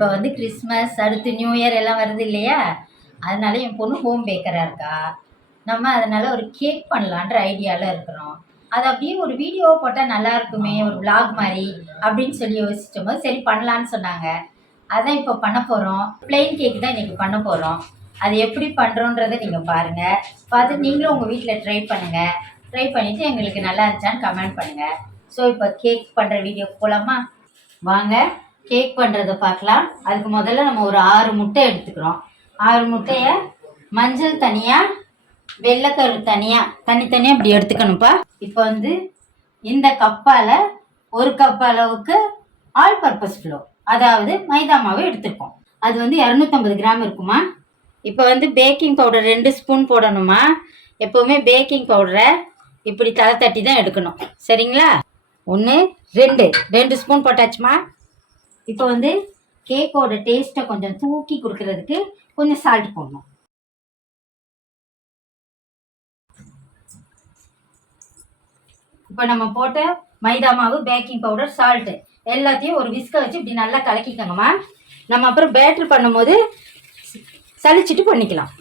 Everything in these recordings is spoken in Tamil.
இப்போ வந்து கிறிஸ்மஸ் அடுத்து நியூ இயர் எல்லாம் வருது இல்லையா, அதனால என் பொண்ணு ஹோம் பேக்கராக இருக்கா. நம்ம அதனால் ஒரு கேக் பண்ணலான்ற ஐடியாவில் இருக்கிறோம். அது அப்படியே ஒரு வீடியோ போட்டால் நல்லா இருக்குமே, ஒரு விளாக் மாதிரி அப்படின்னு சொல்லி யோசிச்சோம் போது சரி பண்ணலான்னு சொன்னாங்க. அதான் இப்போ பண்ண போகிறோம். பிளெயின் கேக் தான் இன்றைக்கி பண்ண போகிறோம். அது எப்படி பண்ணுறோன்றதை நீங்கள் பாருங்கள். பார்த்து நீங்களும் உங்கள் வீட்டில் ட்ரை பண்ணுங்கள். ட்ரை பண்ணிவிட்டு எங்களுக்கு நல்லா இருந்துச்சான்னு கமெண்ட் பண்ணுங்கள். ஸோ இப்போ கேக் பண்ணுற வீடியோக்கு போகலாமா? வாங்க கேக் பண்ணுறதை பார்க்கலாம். அதுக்கு முதல்ல நம்ம ஒரு 6 முட்டை எடுத்துக்கிறோம். 6 முட்டையை மஞ்சள் தனியாக வெள்ளைக்கரு தனியாக தனித்தனியாக இப்படி எடுத்துக்கணும்ப்பா. இப்போ வந்து இந்த கப்பால் 1 கப் அளவுக்கு ஆல் பர்பஸ் ஃப்ளோர், அதாவது மைதா மாவு எடுத்துருக்கோம். அது வந்து 250 கிராம் இருக்குமா. இப்போ வந்து பேக்கிங் பவுடர் 2 ஸ்பூன் போடணுமா. எப்போவுமே பேக்கிங் பவுடரை இப்படி தலை தட்டி தான் எடுக்கணும், சரிங்களா? 1 2 ஸ்பூன் போட்டாச்சுமா. இப்போ வந்து கேக்கோட டேஸ்ட்டை கொஞ்சம் தூக்கி கொடுக்கறதுக்கு கொஞ்சம் சால்ட் போடணும். இப்போ நம்ம போட்ட மைதா மாவு, பேக்கிங் பவுடர், சால்ட்டு எல்லாத்தையும் ஒரு விஸ்கை வச்சு இப்படி நல்லா கலக்கிக்கோங்கம்மா. நம்ம அப்புறம் பேட்டர் பண்ணும்போது சளிச்சிட்டு பண்ணிக்கலாம்.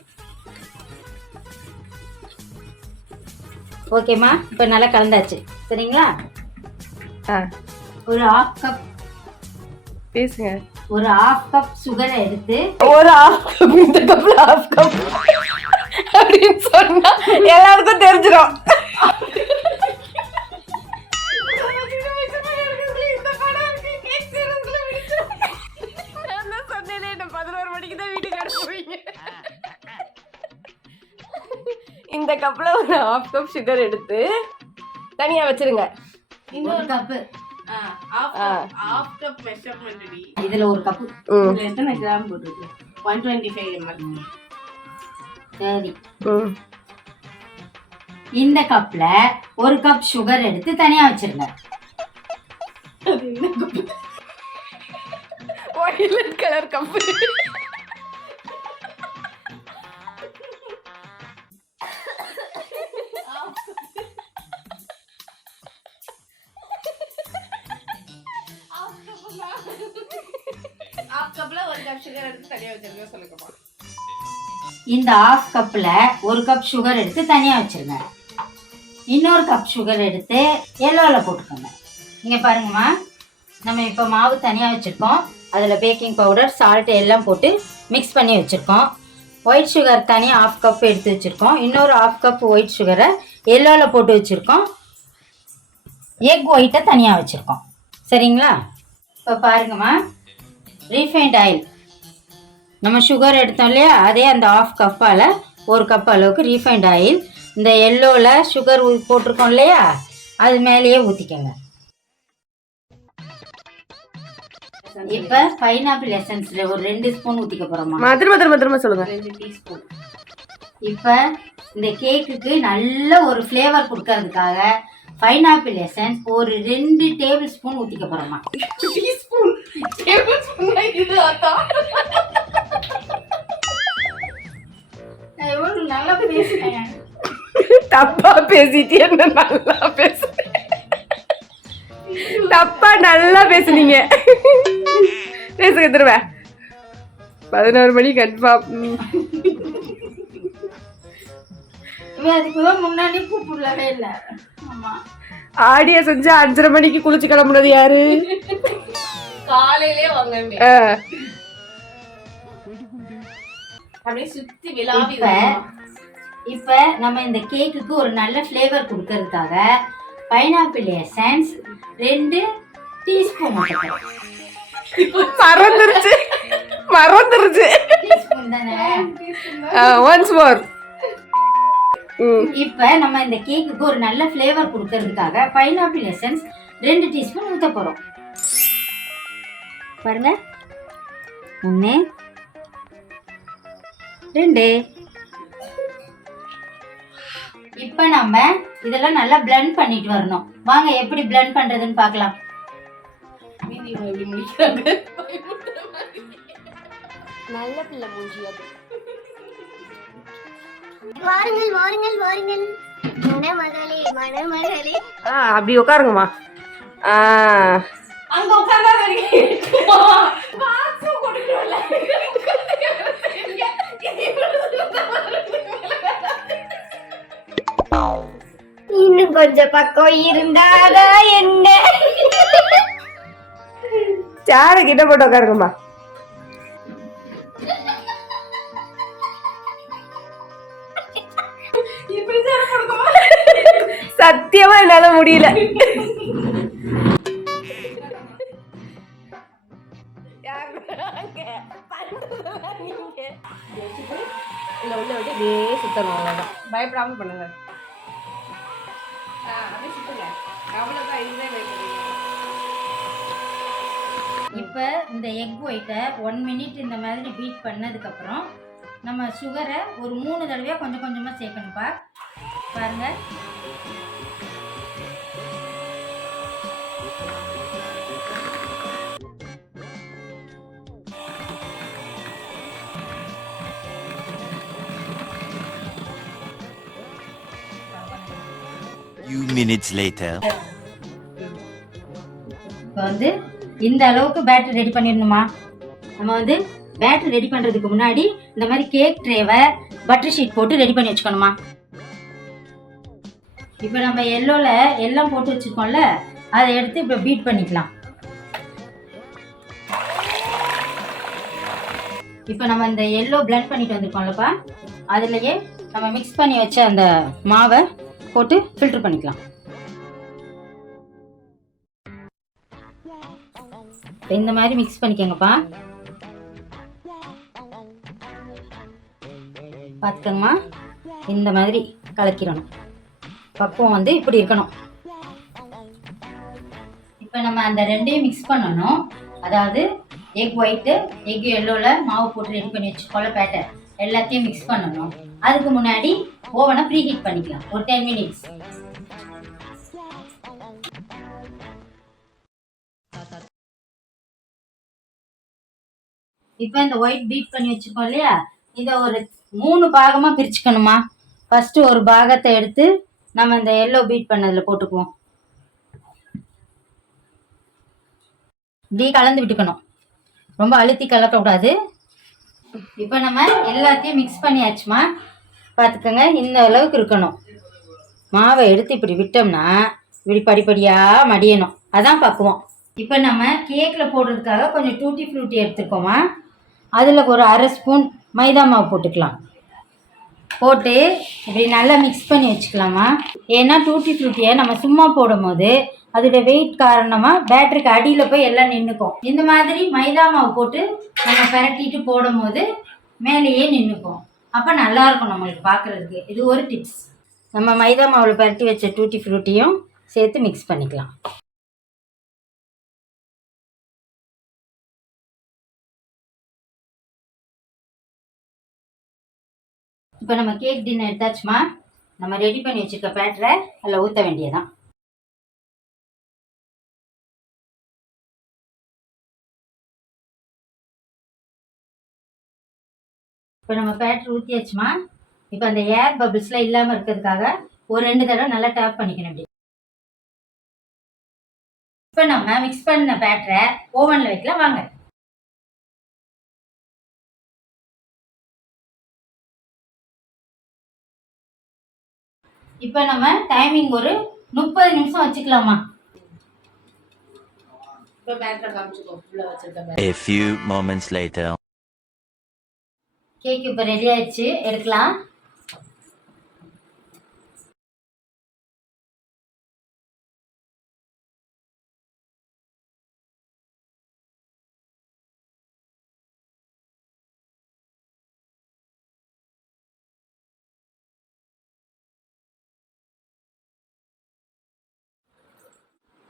ஓகேம்மா, இப்போ நல்லா கலந்தாச்சு, சரிங்களா? ஒரு 1/2 கப் பேசுங்க. ஒரு 1/2 கப் சுகரை எடுத்து ஒரு 1/2 கப், இந்த கப்ல 1/2 கப் அப்படின்னு சொன்னா எல்லாருக்கும் தெரிஞ்சிடும். இந்த கப்ல ஒரு 1/2 கப் சுகர் எடுத்து தனியா வச்சிருங்க. இன்னொரு கப் இதுல ஒரு கப் எத்தனை கிராம் போட்டுருக்கு? 125 ml. சரி, இந்த கப்ல 1 கப் சுகர் எடுத்து தனியா வச்சிருங்க. Violet colour cup. இந்த 1/2 கப்ல 1 கப் சுகர் எடுத்து தனியா வச்சிருங்க. இன்னொரு கப் சுகர் எடுத்து எல்லோல போட்டுக்கோங்க. இங்க பாருங்கம்மா, நம்ம இப்போ மாவு தனியா வச்சிருக்கோம். அதுல பேக்கிங் பவுடர், சால்ட் எல்லாம் போட்டு மிக்ஸ் பண்ணி வச்சிருக்கோம். ஒயிட் சுகர் தனியாக 1/2 கப் எடுத்து வச்சிருக்கோம். இன்னொரு 1/2 கப் ஒயிட் சுகரை எல்லோல போட்டு வச்சிருக்கோம். எக் ஒயிட்டை தனியாக வச்சிருக்கோம், சரிங்களா? இப்போ பாருங்கம்மா, ரீஃபைண்ட் ஆயில் நம்ம சுகர் எடுத்தோம் இல்லையா, அதே அந்த 1/2 கப்பால் 1 கப் அளவுக்கு ரீஃபைண்ட் ஆயில் இந்த எல்லோவில் சுகர் போட்டிருக்கோம் இல்லையா, அது மேலேயே ஊற்றிக்கங்க. இப்போ பைனாப்பிள் எசன்ஸ் ஒரு 2 ஸ்பூன் ஊற்றிக்க போகிறோமா. மதுரமா சொல்லுங்க. 2 டீஸ்பூன். இப்போ இந்த கேக்குக்கு நல்ல ஒரு ஃப்ளேவர் கொடுக்கறதுக்காக பைனாப்பிள் எசன்ஸ் ஒரு 2 டேபிள் ஸ்பூன் ஊற்றிக்க போகிறோமா. டீஸ்பூன் டேபிள் ஸ்பூன் இது ஆத்தா. எவ்வளவு நல்லா பேசுறேன். தப்பா பேசிட்டே நல்லா பேசுறேன். தப்பா நல்லா பேசுனீங்க. பேசுங்க திரும்ப. 11 மணி கன்ஃபார்ம். அதுக்குதான் முன்னாடி கூப்பிடவே இல்லை. ஆமா, ஆடியா செஞ்சா 5:30 மணிக்கு குளிச்சு கிளம்புனது யாரு? காலையிலே வாங்க. அப்படியே சுத்தி விலாவி. இப்ப நம்ம இந்த கேக்குக்கு ஒரு நல்ல ஃப்ளேவர் கொடுக்கறதுக்காக பைனாப்பிள் எசன்ஸ் 2 டீஸ்பூன் மறந்துருச்சு. டீஸ்பூன் தானே. Once more. இப்ப நம்ம இந்த கேக்குக்கு ஒரு நல்ல ஃப்ளேவர் கொடுக்கறதுக்காக பைனாப்பிள் எசன்ஸ் 2 டீஸ்பூன் ஊத்த போறோம். பாருங்க, 1 2. இப்ப நம்ம இதெல்லாம் நல்லா blend பண்ணிட்டு வரணும். வாங்க எப்படி blend பண்றதுன்னு பார்க்கலாம். வீடியோ எப்படி முடிக்கிறாங்க? நல்ல பிள்ளை மூஞ்சி அது. வாருங்கள் வாருங்கள் வாருங்கள் மணமகளே மணமகளே. அப்படி உட்காருங்கம்மா. அங்க உட்கார்ந்தா பாக்ஸ் கூட கொஞ்சம் பக்கம் இருந்தாதா என்ன? சேர கிட்ட போட்டு உட்காருங்கம்மா. சத்தியமா என்னால முடியல. உள்ள விட்டு அப்படியே சுத்தணும், அவ்வளவுதான். பயப்படாம பண்ணுங்க. அப்படியே சுத்துங்க. அவ்வளவுதான், இதுதான் வைக்கிறீங்க. இப்போ இந்த எக் ஒயிட்டை 1 மினிட் இந்த மாதிரி பீட் பண்ணதுக்கப்புறம் நம்ம சுகரை ஒரு 3 தடவையாக கொஞ்சம் கொஞ்சமாக சேர்க்கணும்ப்பா. பாருங்கள், Few minutes later. இப்போ வந்து இந்த அளவுக்கு பேட்டர் ரெடி பண்ணிடணுமா. நம்ம வந்து பேட்டர் ரெடி பண்ணுறதுக்கு முன்னாடி இந்த மாதிரி கேக் ட்ரேவை பட்டர் ஷீட் போட்டு ரெடி பண்ணி வச்சுக்கணுமா. இப்போ நம்ம எல்லோவில் எல்லாம் போட்டு வச்சுருக்கோம்ல, அதை எடுத்து இப்போ பீட் பண்ணிக்கலாம். இப்போ நம்ம இந்த எல்லோ பிளெண்ட் பண்ணிட்டு வந்திருக்கோம்லப்பா, அதுலேயே நம்ம மிக்ஸ் பண்ணி வச்ச அந்த மாவை போட்டு ஃபில்டர் பண்ணிக்கலாம். இந்த மாதிரி மிக்ஸ் பண்ணிக்கோங்கப்பா. பார்த்துக்கோங்கம்மா, இந்த மாதிரி கலக்கிடணும். பக்குவம் வந்து இப்படி இருக்கணும். இப்போ நம்ம அந்த ரெண்டையும் மிக்ஸ் பண்ணணும். அதாவது எக் ஒயிட்டு, எக் எல்லோவில் மாவு போட்டு ரெடி பண்ணி வச்சுக்கோல பேட்டர், எல்லாத்தையும் மிக்ஸ் பண்ணணும். அதுக்கு முன்னாடி ஓவனை ப்ரீ ஹீட் பண்ணிக்கலாம் ஒரு 10 மினிட்ஸ். இப்போ இந்த ஒயிட் பீட் பண்ணி வச்சுக்கோம் இல்லையா, இதை ஒரு 3 பாகமாக பிரிச்சுக்கணுமா. ஃபஸ்ட்டு ஒரு பாகத்தை எடுத்து நம்ம இந்த எல்லோ பீட் பண்ணதில் போட்டுக்குவோம். இப்படி கலந்து விட்டுக்கணும், ரொம்ப அழுத்தி கலக்கக்கூடாது. இப்போ நம்ம எல்லாத்தையும் மிக்ஸ் பண்ணியாச்சுமா. பார்த்துக்கோங்க, இந்த அளவுக்கு இருக்கணும். மாவை எடுத்து இப்படி விட்டோம்னா இப்படி படிப்படியாக மடியணும், அதான் பக்குவம். இப்போ நம்ம கேக்கில் போடுறதுக்காக கொஞ்சம் டூட்டி ஃப்ரூட்டி எடுத்துருக்கோமா. அதில் ஒரு 1/2 ஸ்பூன் மைதா மாவு போட்டுக்கலாம். போட்டு இப்படி நல்லா மிக்ஸ் பண்ணி வச்சுக்கலாமா. ஏன்னா டூட்டி ஃப்ரூட்டியை நம்ம சும்மா போடும் போது அதோட வெயிட் காரணமாக பேட்டருக்கு அடியில் போய் எல்லாம் நின்றுக்கும். இந்த மாதிரி மைதா மாவு போட்டு நம்ம பரட்டிட்டு போடும் போது மேலேயே நின்றுக்கும். அப்போ நல்லாயிருக்கும் நம்மளுக்கு பார்க்குறதுக்கு. இது ஒரு டிப்ஸ். நம்ம மைதா மாவில் பரட்டி வச்ச டூட்டி ஃப்ரூட்டியும் சேர்த்து மிக்ஸ் பண்ணிக்கலாம். இப்போ நம்ம கேக் டின்னர் எடுத்தாச்சுமா. நம்ம ரெடி பண்ணி வச்சுருக்க பேட்டரை அதில் ஊற்ற வேண்டியதான். இப்போ நம்ம பேட்டர் ஊற்றியாச்சுமா. இப்போ அந்த ஏர் பபிள்ஸ்லாம் இல்லாமல் இருக்கிறதுக்காக ஒரு 2 தடவை நல்லா டேப் பண்ணிக்கணும். அப்படி இப்போ நம்ம மிக்ஸ் பண்ண பேட்டரை ஓவனில் வைக்கலாம் வாங்க. இப்போ நம்ம டைமிங் ஒரு 30 நிமிஷம் வச்சுக்கலாமா. இப்போ பேட்டர் காமிச்சுக்கோ, உள்ள வச்சிருக்க. A few moments later. Cake இப்போ ரெடி ஆயிடுச்சு, எடுக்கலாம்.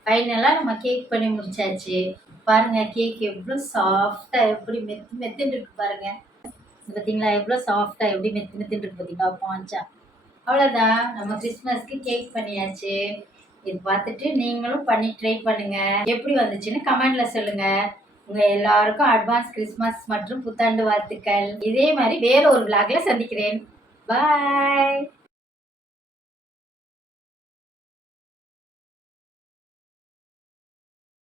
ஃபைனலாக நம்ம கேக் பண்ணி முடிச்சாச்சு. பாருங்கள், கேக் எவ்வளோ சாஃப்டாக எப்படி மெத்துன்னு இருக்கு பாருங்கள். பார்த்தீங்களா, எவ்வளோ சாஃப்டாக எப்படி மெத்துன்னு இருக்கு பார்த்தீங்களா, பாஞ்சா. அவ்வளோதான், நம்ம கிறிஸ்மஸ்க்கு கேக் பண்ணியாச்சு. இது பார்த்துட்டு நீங்களும் பண்ணி ட்ரை பண்ணுங்கள். எப்படி வந்துச்சுன்னு கமெண்டில் சொல்லுங்கள். உங்கள் எல்லாருக்கும் அட்வான்ஸ் கிறிஸ்மஸ் மற்றும் புத்தாண்டு வாழ்த்துக்கள். இதே மாதிரி வேறு ஒரு விளாகில் சந்திக்கிறேன். பாய்.